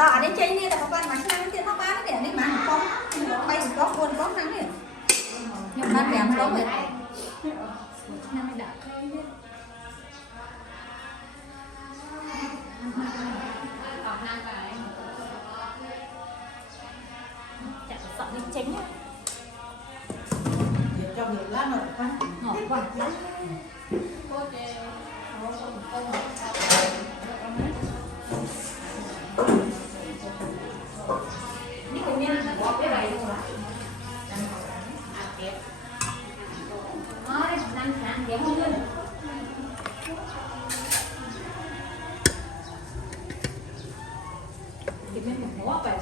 tao ở đây chơi đi, tao con mà sang tiền tao bán cái này mà con bay có buồn có nắng này, nhưng mà làm có vậy. Sợ đi tránh nhá. Cho nhiều lát rồi con. Ngọt quá. Đi cùng nhau bỏ cái này luôn hả? Đây, đang dễ không lên. Thì mình bỏ vào.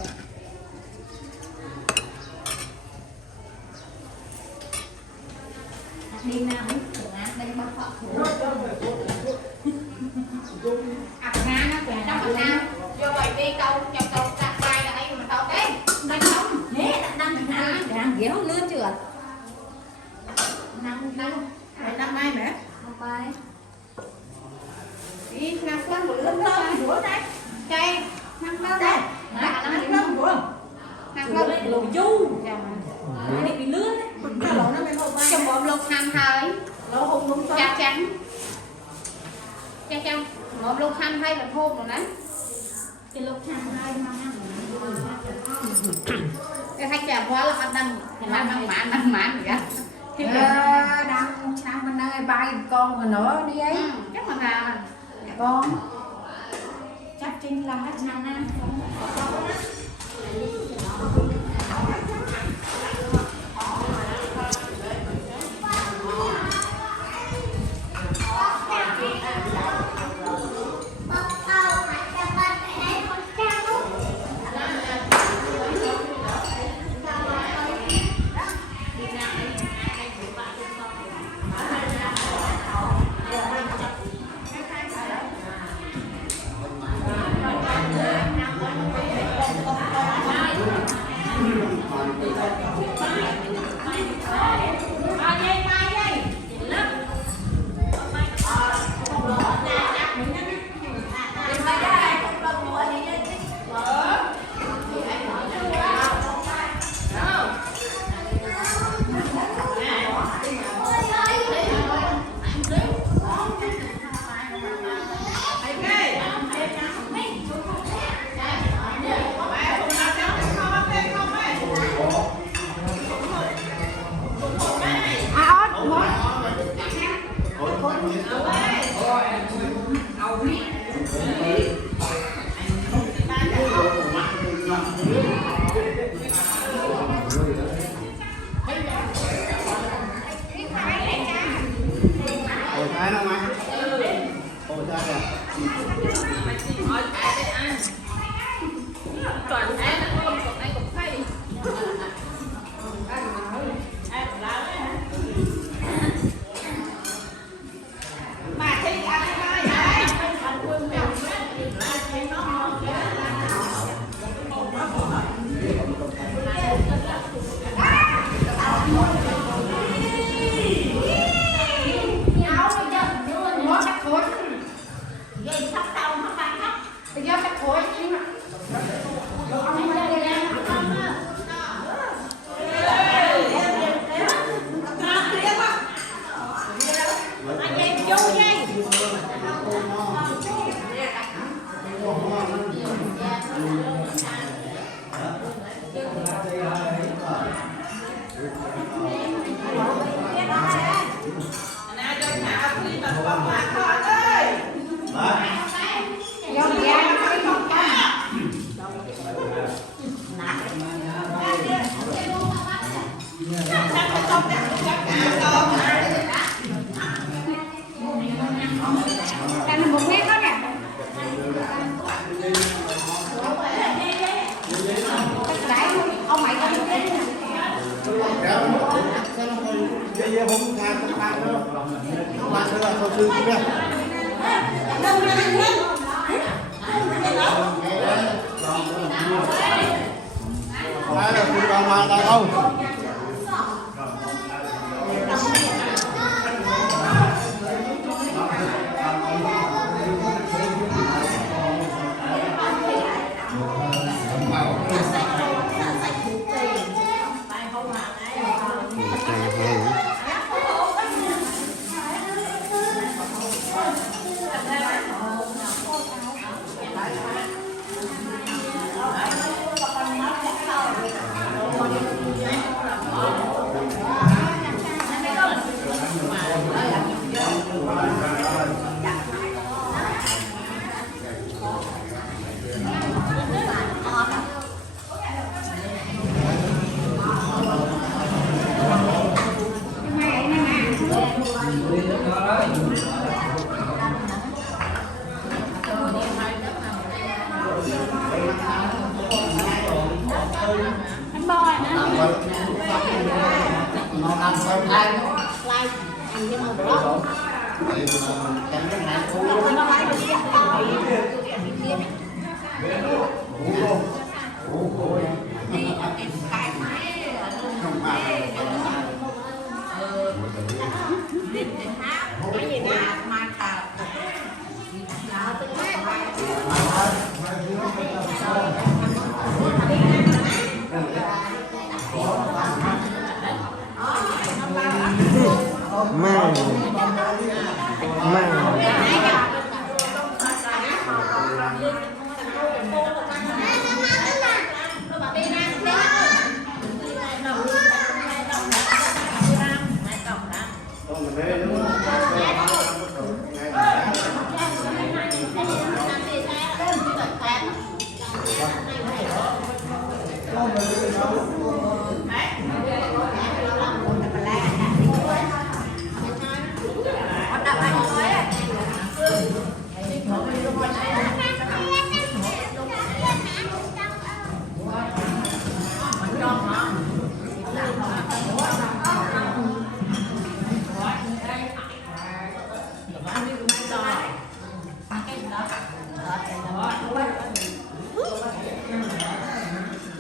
Đi nào cũng được á, đây bao phật. Nga nó kìa, trong nào. Vô vậy đi câu, trong câu đặt tay là đây mà câu đấy. Đánh không? Nè, đang dễ không lươn chưa? Năm mai mẹ. Năm mai. Đi năm con của lươn đó. Của đây. Cây, năm con đây. Năm con của. Năm con lùi du. Đây bị lươn đấy. Trong bộ lục hành thời lỗ hùng đúng chắc chắn một lục hành hay là hôn rồi đấy cái lục hành hai mà cái khách chả quá là ăn đăng mãn vậy thì đang sang bên đây bay con mà nữa đi ấy chắc mà là con chắc chính là khách sang ăn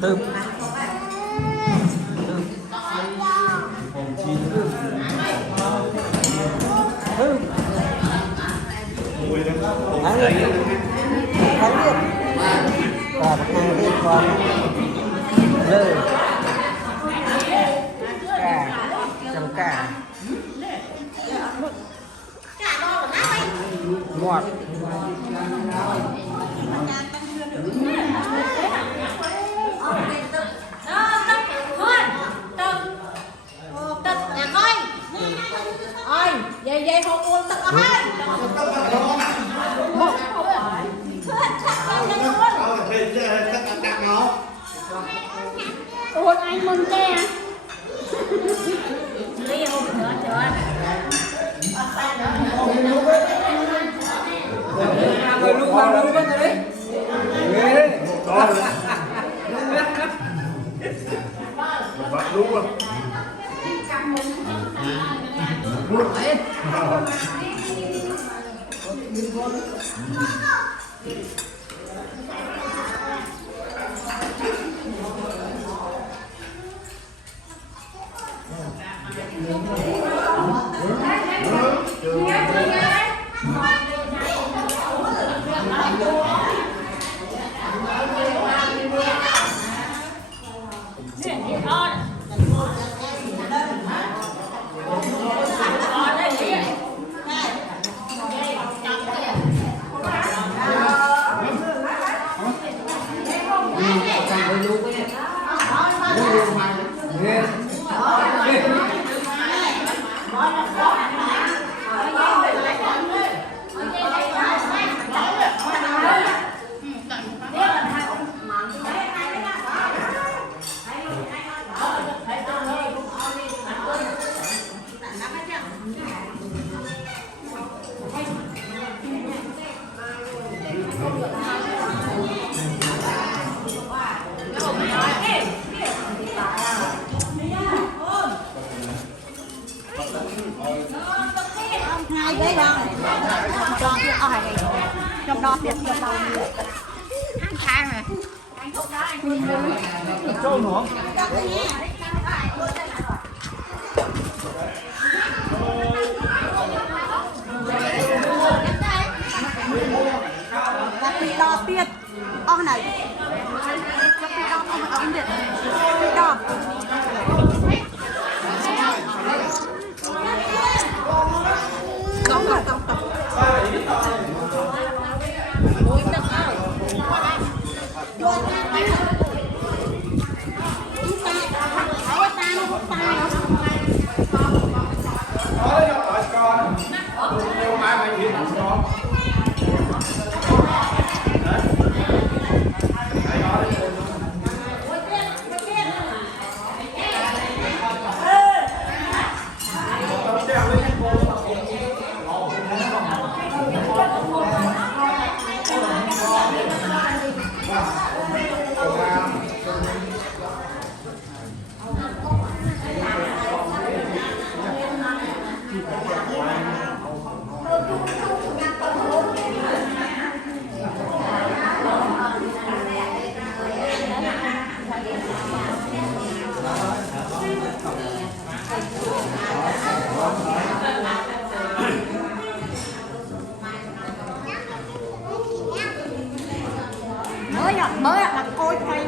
Tôm. Và hàng liên quan lơ cả trồng cả ngọt vậy vậy không uống tất cả hết uống anh mừng che ly không nữa trời người luôn mà luôn bên đấy đúng rồi. hai với đo tiếp trong đo tiếp trong đo ăn khang này trâu nữa đo tiếp này đo ông điện đo không rồi không mũiទឹកơi mới là đặt côi thay